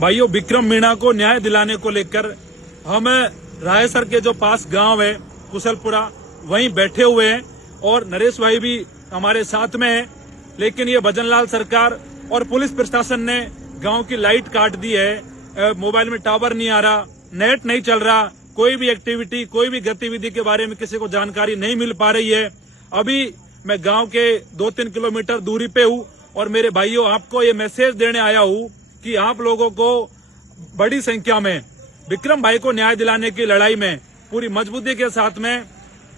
भाइयों, विक्रम मीणा को न्याय दिलाने को लेकर हम रायसर के जो पास गांव है कुशलपुरा, वहीं बैठे हुए हैं और नरेश भाई भी हमारे साथ में है। लेकिन ये भजनलाल सरकार और पुलिस प्रशासन ने गांव की लाइट काट दी है, मोबाइल में टावर नहीं आ रहा, नेट नहीं चल रहा, कोई भी एक्टिविटी, कोई भी गतिविधि के बारे में किसी को जानकारी नहीं मिल पा रही है। अभी मैं गांव के 2-3 किलोमीटर दूरी पे हूँ और मेरे भाइयों, आपको ये मैसेज देने आया हूँ कि आप लोगों को बड़ी संख्या में विक्रम भाई को न्याय दिलाने की लड़ाई में पूरी मजबूती के साथ में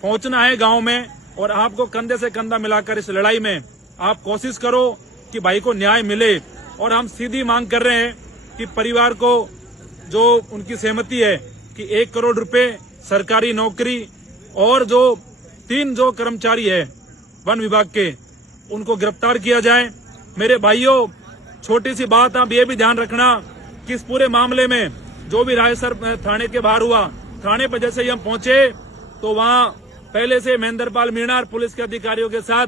पहुंचना है गांव में, और आपको कंधे से कंधा मिलाकर इस लड़ाई में आप कोशिश करो कि भाई को न्याय मिले। और हम सीधी मांग कर रहे हैं कि परिवार को जो उनकी सहमति है कि 1 करोड़ रुपए सरकारी नौकरी और जो 3 जो कर्मचारी है वन विभाग के, उनको गिरफ्तार किया जाए। मेरे भाइयों, छोटी सी बात, आप ये भी ध्यान रखना कि इस पूरे मामले में जो भी रायसर थाने के बाहर हुआ, थाने पर जैसे ही हम पहुंचे तो वहां पहले से महेंद्रपाल मीणा और पुलिस के अधिकारियों के साथ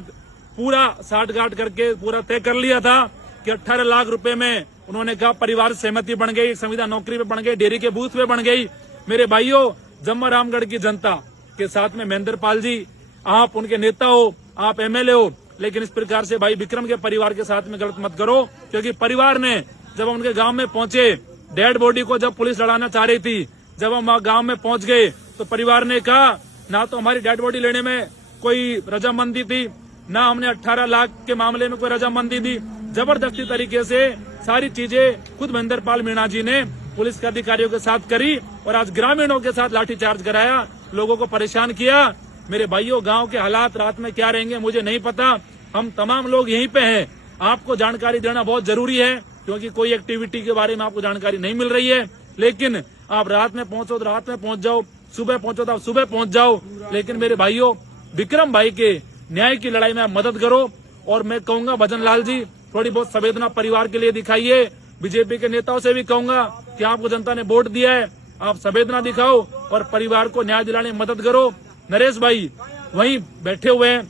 पूरा साठगांठ करके पूरा तय कर लिया था कि 18 लाख रुपए में उन्होंने कहा परिवार सहमति बन गई, संविदा नौकरी पे बन गई, डेयरी के बूथ पे बन गई। मेरे भाइयों, जम्मा रामगढ़ की जनता के साथ में महेंद्रपाल जी, आप उनके नेता हो, आप एमएलए हो, लेकिन इस प्रकार से भाई विक्रम के परिवार के साथ में गलत मत करो। क्योंकि परिवार ने जब उनके गांव में पहुंचे, डेड बॉडी को जब पुलिस लड़ाना चाह रही थी, जब हम गांव में पहुंच गए तो परिवार ने कहा ना तो हमारी डेड बॉडी लेने में कोई रजामंदी थी, ना हमने 18 लाख के मामले में कोई रजामंदी दी। जबरदस्ती तरीके से सारी चीजें खुद महेंद्रपाल मीणा जी ने पुलिस के अधिकारियों के साथ करी और आज ग्रामीणों के साथ लाठीचार्ज कराया, लोगों को परेशान किया। मेरे भाइयों, गांव के हालात रात में क्या रहेंगे मुझे नहीं पता। हम तमाम लोग यहीं पे हैं, आपको जानकारी देना बहुत जरूरी है क्योंकि कोई एक्टिविटी के बारे में आपको जानकारी नहीं मिल रही है। लेकिन आप रात में पहुंचो तो रात में पहुंच जाओ, सुबह पहुंचो तो आप सुबह पहुंच जाओ। लेकिन मेरे भाइयों, विक्रम भाई के न्याय की लड़ाई में आप मदद करो। और मैं कहूंगा भजनलाल जी, थोड़ी बहुत संवेदना परिवार के लिए दिखाइए। बीजेपी के नेताओं से भी कहूंगा कि आपको जनता ने वोट दिया है, आप संवेदना दिखाओ और परिवार को न्याय दिलाने में मदद करो। नरेश भाई वहीं बैठे हुए हैं,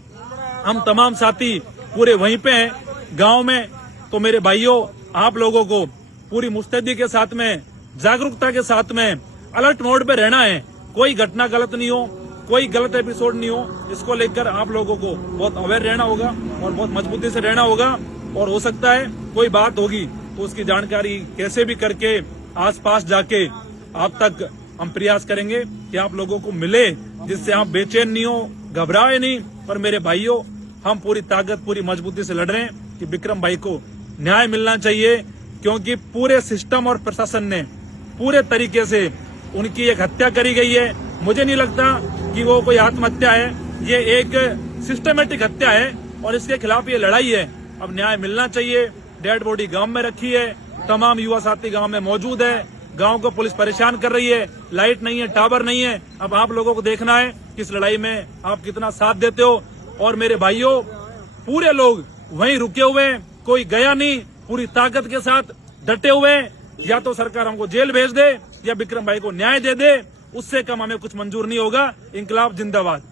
हम तमाम साथी पूरे वहीं पे हैं गांव में। तो मेरे भाइयों, आप लोगों को पूरी मुस्तैदी के साथ में, जागरूकता के साथ में, अलर्ट मोड पे रहना है। कोई घटना गलत नहीं हो, कोई गलत एपिसोड नहीं हो, इसको लेकर आप लोगों को बहुत अवेयर रहना होगा और बहुत मजबूती से रहना होगा। और हो सकता है कोई बात होगी तो उसकी जानकारी कैसे भी करके आसपास जाके आप तक हम प्रयास करेंगे कि आप लोगों को मिले, जिससे आप बेचैन नहीं हो, घबराए नहीं। पर मेरे भाइयों, हम पूरी ताकत, पूरी मजबूती से लड़ रहे हैं कि विक्रम भाई को न्याय मिलना चाहिए। क्योंकि पूरे सिस्टम और प्रशासन ने पूरे तरीके से उनकी एक हत्या करी गई है। मुझे नहीं लगता कि वो कोई आत्महत्या है, ये एक सिस्टमेटिक हत्या है और इसके खिलाफ ये लड़ाई है। अब न्याय मिलना चाहिए। डेड बॉडी गांव में रखी है, तमाम युवा साथी गांव में मौजूद है, गांव को पुलिस परेशान कर रही है, लाइट नहीं है, टावर नहीं है। अब आप लोगों को देखना है कि इस लड़ाई में आप कितना साथ देते हो। और मेरे भाइयों, पूरे लोग वहीं रुके हुए हैं, कोई गया नहीं, पूरी ताकत के साथ डटे हुए हैं। या तो सरकार हमको जेल भेज दे या विक्रम भाई को न्याय दे दे, उससे कम हमें कुछ मंजूर नहीं होगा। इंकलाब जिंदाबाद।